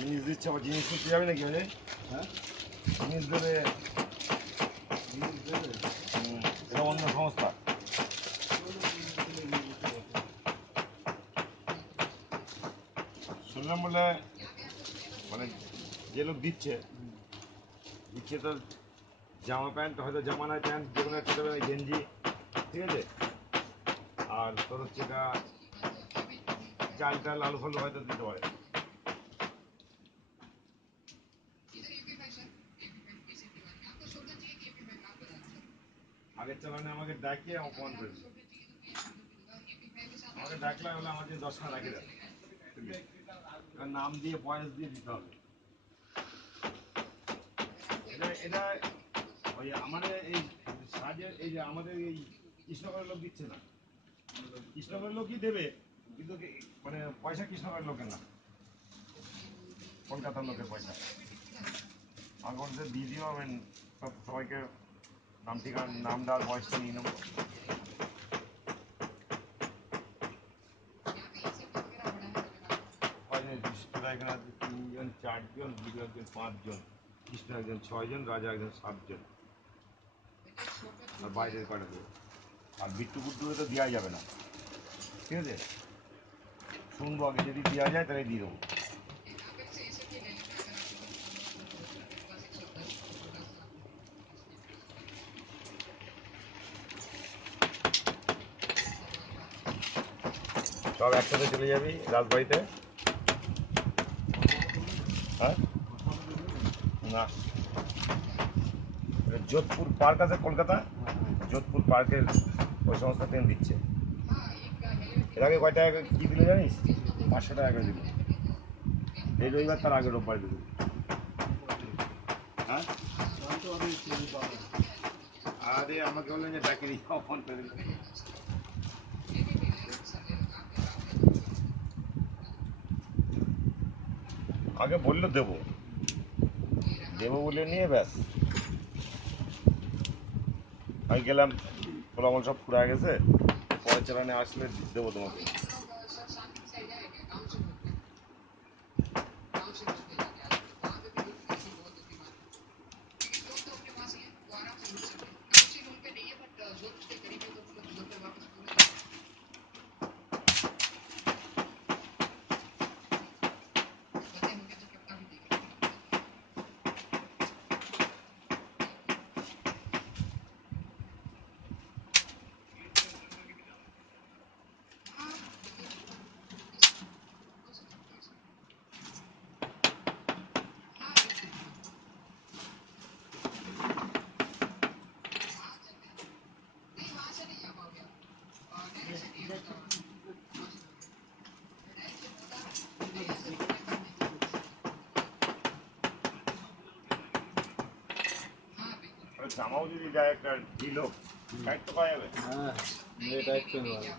জিনিস দিচ্ছে, আবার জিনিস করতে যাবে নাকি? হ্যাঁ, জিনিস দেবে, এটা অন্য সংস্থা। শুনলাম বলে মানে যে লোক দিচ্ছে তো জামা প্যান্ট, হয়তো জামা নয় প্যান্ট, যে কোনো একটা দেবে, গেঞ্জি, ঠিক আছে। আর তোর হচ্ছে এটা চাল টাল আলু ফালু হয়তো দিতে পারে। আগের চালানে আমাকে ডাকিয়ে অপমান করে দিল। আমাকে ডাকলে হলে আমার জন্য 10 টাকা রাখে দেয়, নাম দিয়ে বয়স দিয়ে দিতে হবে। এটা এটা ওই আমাদের এই সাজের এই যে আমাদের এই কৃষ্ণগড়ের লোক দিচ্ছে না, কৃষ্ণগড়ের লোকই দেবে, কিন্তু মানে পয়সা কৃষ্ণগড়ের লোকের না, কলকাতার লোকের পয়সা। আমাকে বলতে দিয়ে দিও, আমি সব সবাইকে নাম ঠিকানা, নাম ডাল বয়সটা নিয়ে নেবো। তোরা এখানে আছে 3 জন 4 জন, বিজু একজন 5 জন, কৃষ্ণ একজন 6 জন, রাজা একজন 7 জন, আর বাইরের কাটা দেবে। আর বিট্টু বুট্টুকে তো দেওয়া যাবে না, ঠিক আছে। শুনবো আগে, যদি দেওয়া যায় তাহলে দিয়ে দেবো। সব একসাথে চলে যাবি রাজবাড়িতে। হ্যাঁ, না, যোধপুর পার্ক আছে কলকাতা, যোধপুর পার্কের ওই সংস্থা থেকে দিচ্ছে। এর আগে কয় টাকা কী দিলে জানিস? 500 টাকা করে দিল। এই রবিবার, তার আগের রোববার দিল। হ্যাঁ, আরে আমাকে বললেন যে ডাকে দিই, ফোন করে দিল। আগে বললো দেবো, দেবো বলে নিয়ে ব্যাস আমি গেলাম, ফলাফল সব ফুরা গেছে, পরের চালানে আসলে দেবো তোমাকে। জামাও যদি যায় একটা ঢিল হোক, টাইট তো পাওয়া যাবে। হ্যাঁ, টাইট করে নেওয়া যাবে।